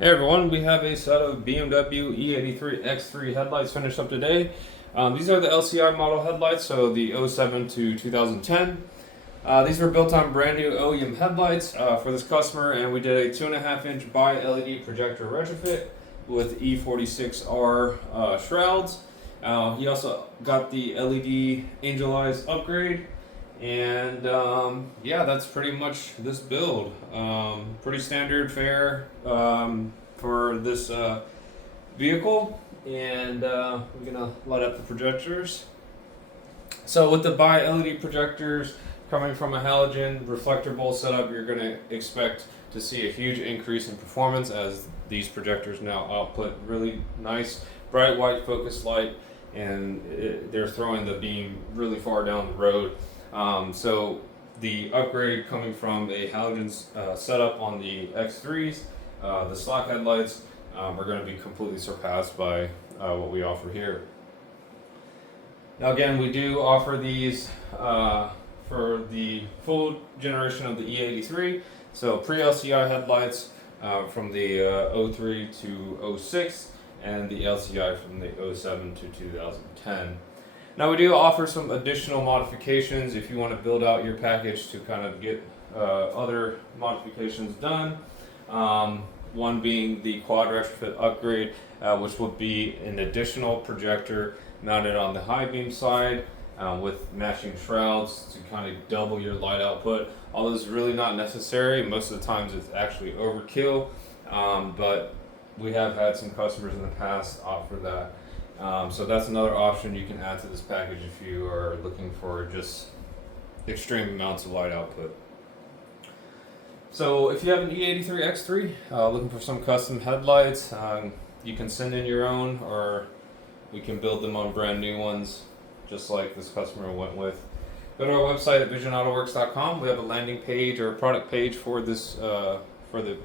Hey everyone, we have a set of BMW E83 X3 headlights finished up today. These are the LCI model headlights, so the '07 to 2010. These were built on brand new OEM headlights for this customer, and we did a 2.5-inch bi-LED projector retrofit with E46R shrouds. He also got the LED angel eyes upgrade. And yeah, that's pretty much this build. Pretty standard fare for this vehicle. And we're gonna light up the projectors. So with the bi-LED projectors coming from a halogen reflector bowl setup, you're gonna expect to see a huge increase in performance as these projectors now output really nice bright white focus light, and they're throwing the beam really far down the road. So the upgrade coming from a halogen setup on the X3s, the stock headlights are going to be completely surpassed by what we offer here. Now again, we do offer these for the full generation of the E83, so pre-LCI headlights from the '03 to '06, and the LCI from the '07 to 2010. Now we do offer some additional modifications if you want to build out your package to kind of get other modifications done. One being the quad retrofit upgrade, which will be an additional projector mounted on the high beam side with matching shrouds to kind of double your light output. Although it's really not necessary, most of the times it's actually overkill, but we have had some customers in the past opt for that. So that's another option you can add to this package if you are looking for just extreme amounts of light output. So if you have an E83 X3 looking for some custom headlights, you can send in your own, or we can build them on brand new ones just like this customer went with. Go to our website at VisionAutoworks.com. We have a landing page or a product page for this for the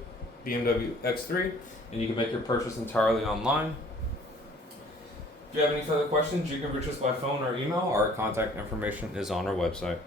BMW X3, and you can make your purchase entirely online. If you have any further questions, you can reach us by phone or email. Our contact information is on our website.